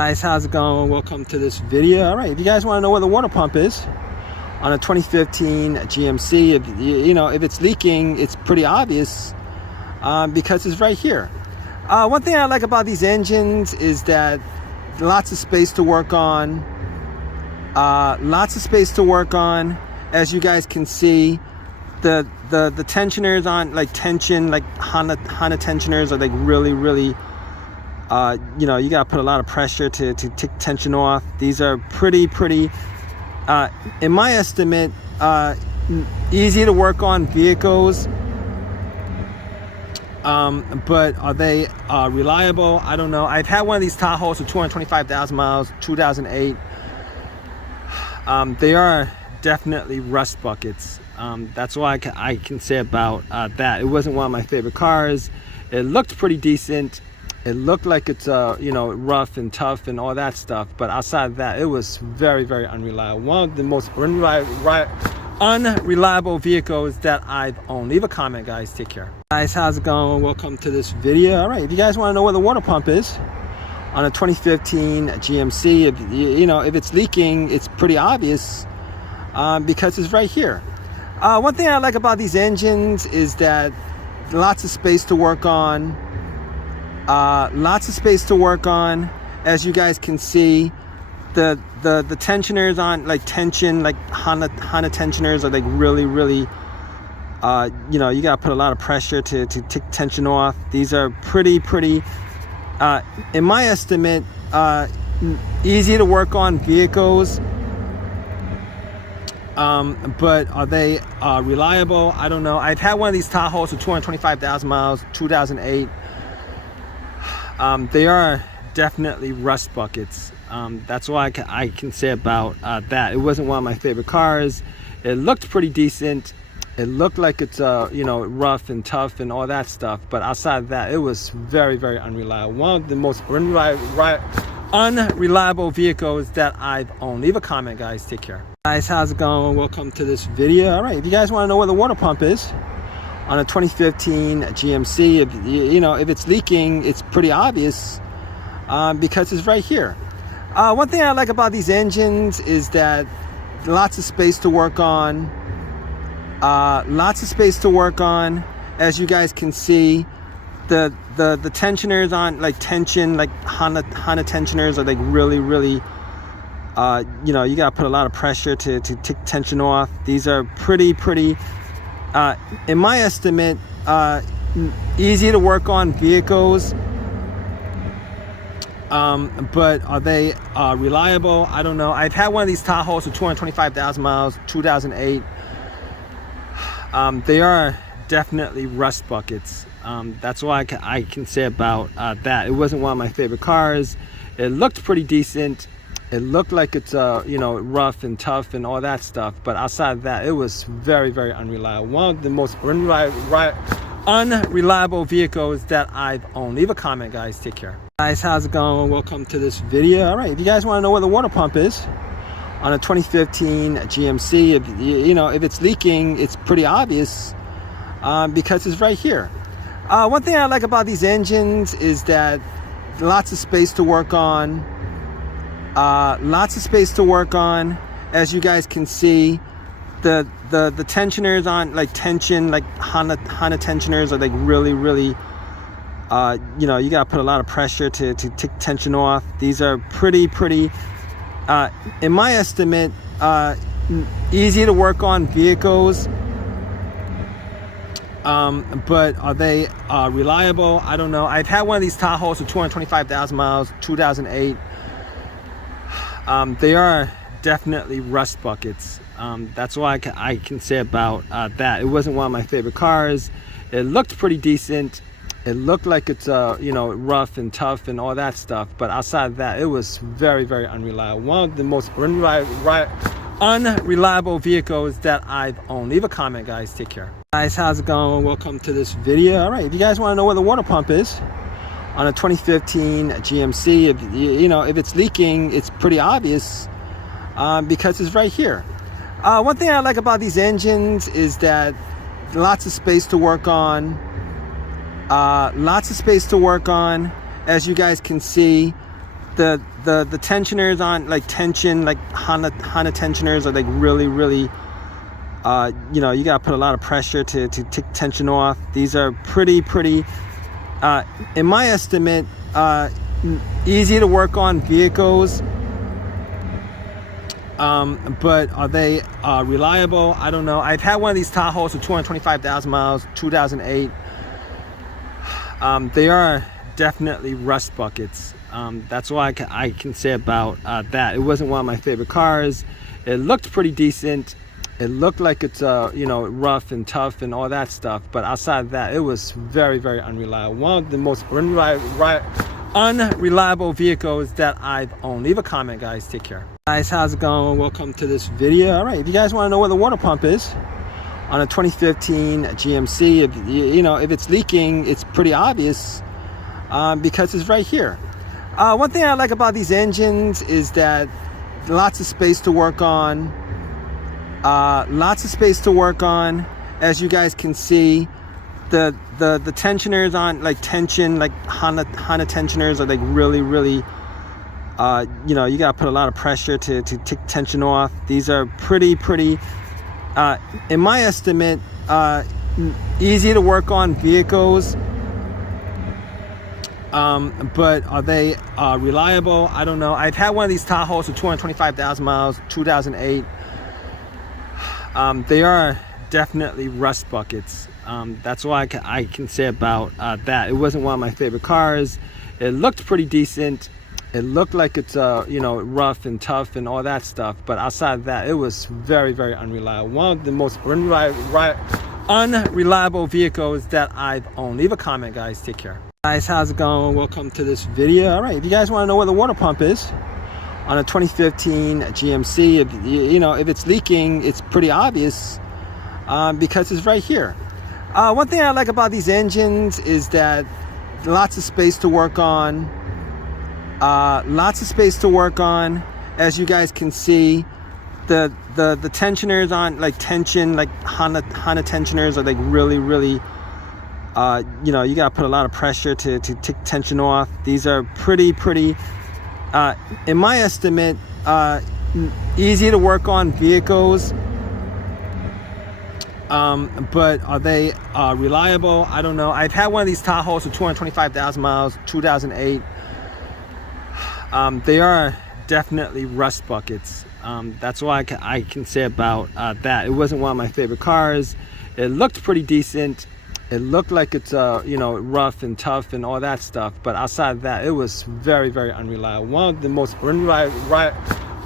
Guys, how's it going? Welcome to this video. All right, if you guys want to know where the water pump is on a 2015 GMC, if it's leaking, it's pretty obvious because it's right here. One thing I like about these engines is that lots of space to work on. As you guys can see, the tensioners on Honda tensioners are like really you gotta put a lot of pressure to take tension off. These are pretty in my estimate easy to work on vehicles, but are they reliable? I don't know. I've had one of these Tahoes for 225,000 miles, 2008. They are definitely rust buckets. That's all I can say about that. It wasn't one of my favorite cars. It looked pretty decent. It looked like it's rough and tough and all that stuff, but outside of that, it was very unreliable. One of the most unreliable vehicles that I've owned. Leave a comment, guys. Take care. Guys, how's it going? Welcome to this video. All right, if you guys want to know where the water pump is on a 2015 GMC, if it's leaking, it's pretty obvious because it's right here. One thing I like about these engines is that lots of space to work on. As you guys can see, the tensioners on Honda tensioners are like really you gotta put a lot of pressure to take tension off. These are pretty in my estimate easy to work on vehicles, but are they reliable? I don't know. I've had one of these Tahoes for 225,000 miles, 2008. They are definitely rust buckets. That's all I can say about that. It wasn't one of my favorite cars. It looked pretty decent. It looked like it's rough and tough and all that stuff, but outside of that, it was very unreliable. One of the most unreliable vehicles that I've owned. Leave a comment, guys. Take care. Guys, how's it going? Welcome to this video. All right, if you guys want to know where the water pump is on a 2015 GMC, if it's leaking, it's pretty obvious because it's right here. One thing I like about these engines is that lots of space to work on. As you guys can see, the tensioners on Honda tensioners are like really you gotta put a lot of pressure to take tension off. These are pretty in my estimate easy to work on vehicles, but are they reliable? I don't know. I've had one of these Tahoes for 225,000 miles, 2008. They are definitely rust buckets. That's all I can say about that. It wasn't one of my favorite cars. It looked pretty decent. It looked like it's rough and tough and all that stuff, but outside of that, it was very unreliable. One of the most unreliable vehicles that I've owned. Leave a comment, guys. Take care. Guys, how's it going? Welcome to this video. All right, if you guys want to know where the water pump is on a 2015 GMC, if it's leaking, it's pretty obvious because it's right here. One thing I like about these engines is that lots of space to work on. As you guys can see, the tensioners on Honda tensioners are like really you gotta put a lot of pressure to take tension off. These are pretty in my estimate easy to work on vehicles, but are they reliable? I don't know. I've had one of these Tahoes for 225,000 miles, 2008. They are definitely rust buckets. That's all I can say about that. It wasn't one of my favorite cars. It looked pretty decent. It looked like it's rough and tough and all that stuff, but outside of that, it was very unreliable. One of the most unreliable vehicles that I've owned. Leave a comment, guys. Take care. Guys, how's it going? Welcome to this video. All right, if you guys want to know where the water pump is on a 2015 GMC, if it's leaking, it's pretty obvious because it's right here. One thing I like about these engines is that lots of space to work on. As you guys can see, the tensioners on, like tension, like Honda tensioners are like really you got to put a lot of pressure to take tension off. These are pretty in my estimate, easy to work on vehicles. But are they reliable? I don't know. I've had one of these Tahoes for 225,000 miles, 2008. They are definitely rust buckets. That's all I can say about that. It wasn't one of my favorite cars. It looked pretty decent. It looked like it's rough and tough and all that stuff. But outside of that, it was very unreliable. One of the most unreliable vehicles that I've owned. Leave a comment, guys. Take care. Guys, how's it going? Welcome to this video. All right, if you guys want to know where the water pump is on a 2015 GMC, if it's leaking, it's pretty obvious because it's right here. One thing I like about these engines is that lots of space to work on. As you guys can see, the tensioners on, like tension, like Honda tensioners are like really you got to put a lot of pressure to take tension off. These are pretty in my estimate, easy to work on vehicles. But are they reliable? I don't know. I've had one of these Tahoes for 225,000 miles, 2008. They are definitely rust buckets. That's all I can say about that. It wasn't one of my favorite cars. It looked pretty decent. It looked like it's rough and tough and all that stuff. But outside of that, it was very unreliable. One of the most unreliable vehicles that I've owned. Leave a comment, guys. Take care. Guys, how's it going? Welcome to this video. All right, if you guys want to know where the water pump is on a 2015 GMC, if it's leaking, it's pretty obvious because it's right here. One thing I like about these engines is that lots of space to work on. As you guys can see, the tensioners on, like tension, like Honda tensioners are like really you got to put a lot of pressure to take tension off. These are pretty in my estimate, easy to work on vehicles. But are they reliable? I don't know. I've had one of these Tahoes for 225,000 miles, 2008. They are definitely rust buckets. That's all I can say about that. It wasn't one of my favorite cars. It looked pretty decent. It looked like it's rough and tough and all that stuff. But outside of that, it was very unreliable. One of the most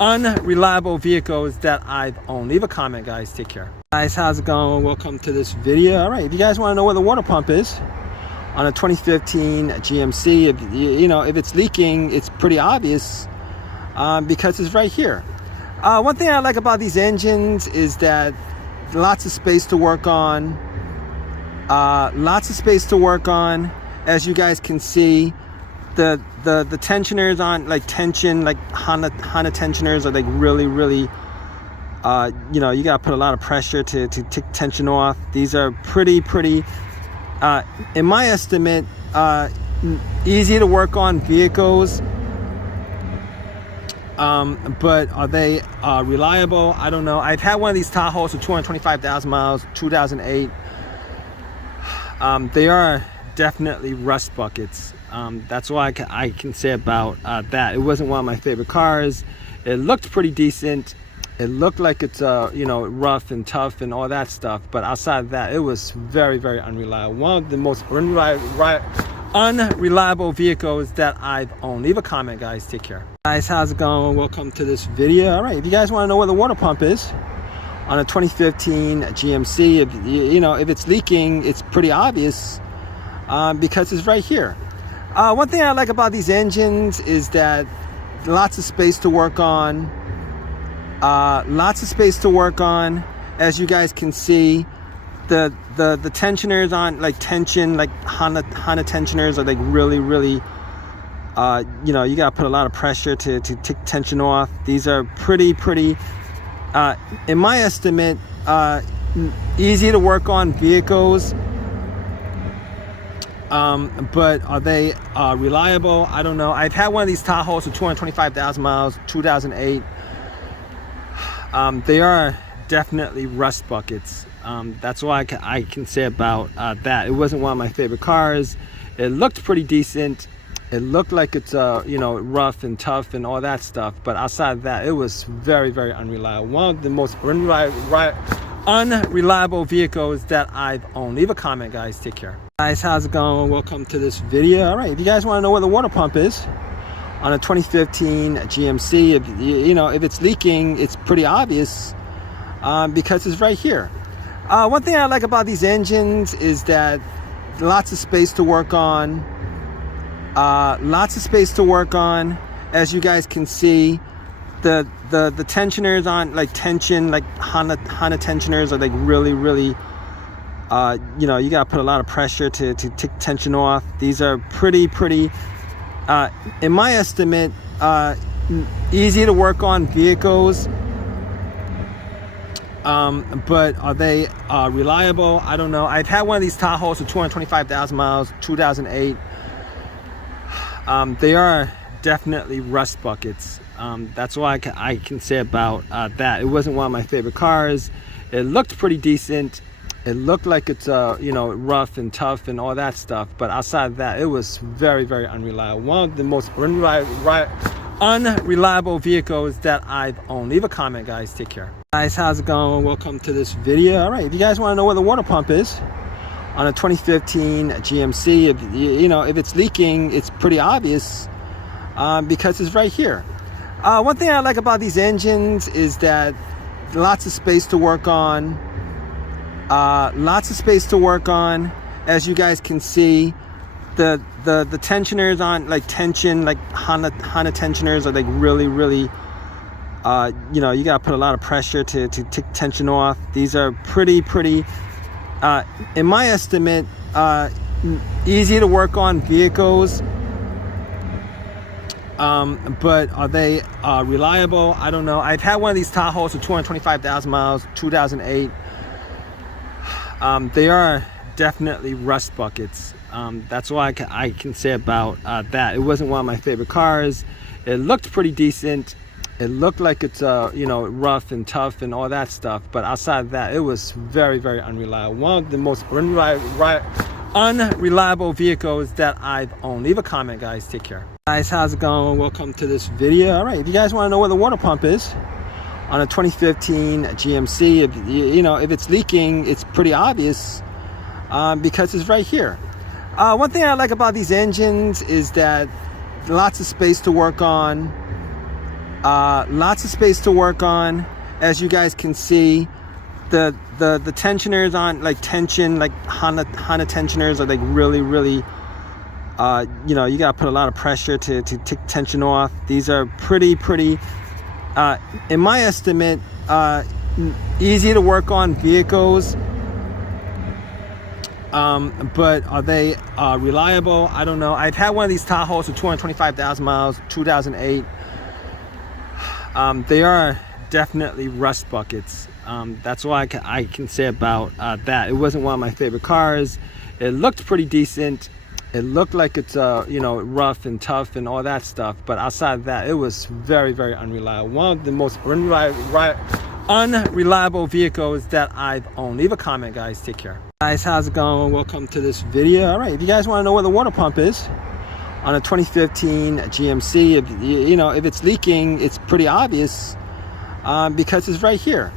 unreliable vehicles that I've owned. Leave a comment, guys. Take care. Guys, how's it going? Welcome to this video. All right, if you guys want to know where the water pump is on a 2015 GMC, if it's leaking, it's pretty obvious because it's right here. One thing I like about these engines is that lots of space to work on. As you guys can see, the tensioners on, like tension, like Honda tensioners are like really you got to put a lot of pressure to take tension off. These are pretty in my estimate, easy to work on vehicles. But are they reliable? I don't know. I've had one of these Tahoes for 225,000 miles, 2008. They are definitely rust buckets. That's all I can say about that. It wasn't one of my favorite cars. It looked pretty decent. It looked like it's rough and tough and all that stuff. But outside of that, it was very unreliable. One of the most unreliable vehicles that I've owned. Leave a comment, guys. Take care. Guys, how's it going? Welcome to this video. All right, if you guys want to know where the water pump is on a 2015 GMC, if it's leaking, it's pretty obvious because it's right here. One thing I like about these engines is that lots of space to work on. As you guys can see, the tensioners on, like tension, like Honda tensioners are like really you got to put a lot of pressure to take tension off. These are pretty in my estimate, easy to work on vehicles. But are they reliable? I don't know. I've had one of these Tahoes with 225,000 miles, 2008. They are definitely rust buckets. That's all I can say about that. It wasn't one of my favorite cars. It looked pretty decent. It looked like it's rough and tough and all that stuff. But outside of that, it was very, very unreliable. One of the most unreliable vehicles that I've owned. Leave a comment, guys. Take care. Guys, how's it going? Welcome to this video. All right, if you guys want to know where the water pump is on a 2015 GMC, if it's leaking, it's pretty obvious because it's right here. One thing I like about these engines is that lots of space to work on. As you guys can see, the tensioners on like Honda tensioners are like really you gotta put a lot of pressure to take tension off. These are pretty in my estimate easy to work on vehicles, but are they reliable? I don't know. I've had one of these Tahoes with 225,000 miles, 2008. They are definitely rust buckets. That's all I can say about that. It wasn't one of my favorite cars. It looked pretty decent. It looked like it's rough and tough and all that stuff. But outside of that, it was very, very unreliable. One of the most unreliable vehicles that I've owned. Leave a comment, guys. Take care. Guys, how's it going? Welcome to this video. All right, if you guys want to know where the water pump is on a 2015 GMC, if it's leaking, it's pretty obvious because it's right here. One thing I like about these engines is that lots of space to work on. As you guys can see, the tensioners on like Honda tensioners are like really you gotta put a lot of pressure to take tension off. These are pretty in my estimate easy to work on vehicles, but are they reliable? I don't know. I've had one of these Tahoes with 225,000 miles, 2008. They are definitely rust buckets. That's all I can say about that. It wasn't one of my favorite cars. It looked pretty decent. It looked like it's rough and tough and all that stuff. But outside of that, it was very, very unreliable. One of the most unreliable vehicles that I've owned. Leave a comment, guys. Take care. Guys, how's it going? Welcome to this video. All right, if you guys want to know where the water pump is on a 2015 GMC, if it's leaking, it's pretty obvious because it's right here. One thing I like about these engines is that lots of space to work on. As you guys can see, the tensioners on like Honda tensioners are like really you gotta put a lot of pressure to take tension off. These are pretty in my estimate easy to work on vehicles, but are they reliable? I don't know. I've had one of these Tahoes with 225,000 miles, 2008. They are definitely rust buckets. That's all I can say about that. It wasn't one of my favorite cars. It looked pretty decent. It looked like it's rough and tough and all that stuff. But outside of that, it was very, very unreliable. One of the most unreliable vehicles that I've owned. Leave a comment, guys. Take care. Guys, how's it going? Welcome to this video. All right, if you guys want to know where the water pump is on a 2015 GMC, if it's leaking, it's pretty obvious because it's right here.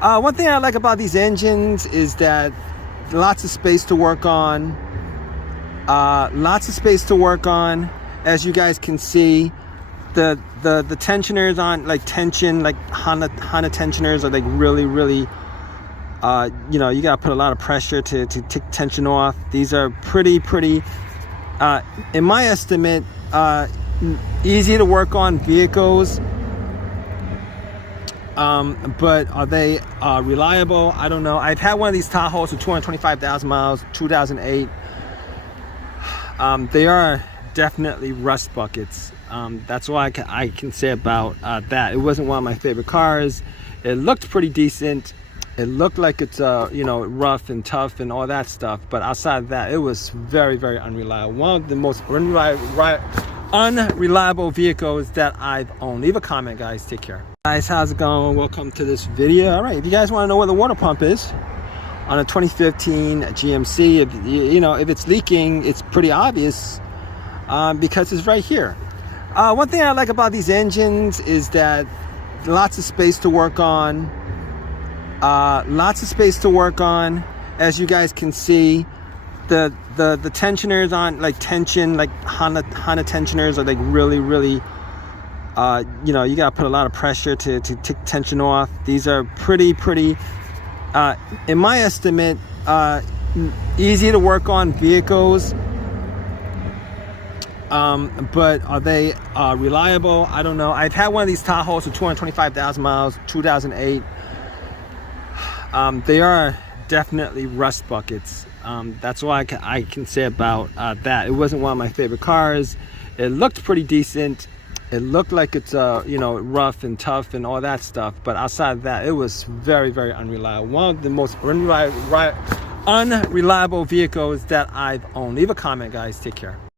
One thing I like about these engines is that lots of space to work on. As you guys can see, the tensioners on like Honda tensioners are like really you gotta put a lot of pressure to take tension off. These are pretty in my estimate easy to work on vehicles, but are they reliable? I don't know. I've had one of these Tahoes with 225,000 miles, 2008. They are definitely rust buckets. That's all I can say about that. It wasn't one of my favorite cars. It looked pretty decent. It looked like it's rough and tough and all that stuff, but outside of that, it was very, very unreliable. One of the most unreliable vehicles that I've owned. Leave a comment, guys. Take care. Guys, how's it going? Welcome to this video. All right, if you guys want to know where the water pump is on a 2015 GMC, if it's leaking, it's pretty obvious because it's right here. One thing I like about these engines is that lots of space to work on. As you guys can see, the tensioners on Honda tensioners are like really you gotta put a lot of pressure to take tension off. These are pretty in my estimate easy to work on vehicles, but are they reliable? I don't know. I've had one of these Tahoes for 225,000 miles, 2008. They are definitely rust buckets. That's all I can say about that. It wasn't one of my favorite cars. It looked pretty decent. It looked like it's rough and tough and all that stuff, but outside of that, it was very, very unreliable. One of the most unreliable vehicles that I've owned. Leave a comment, guys. Take care.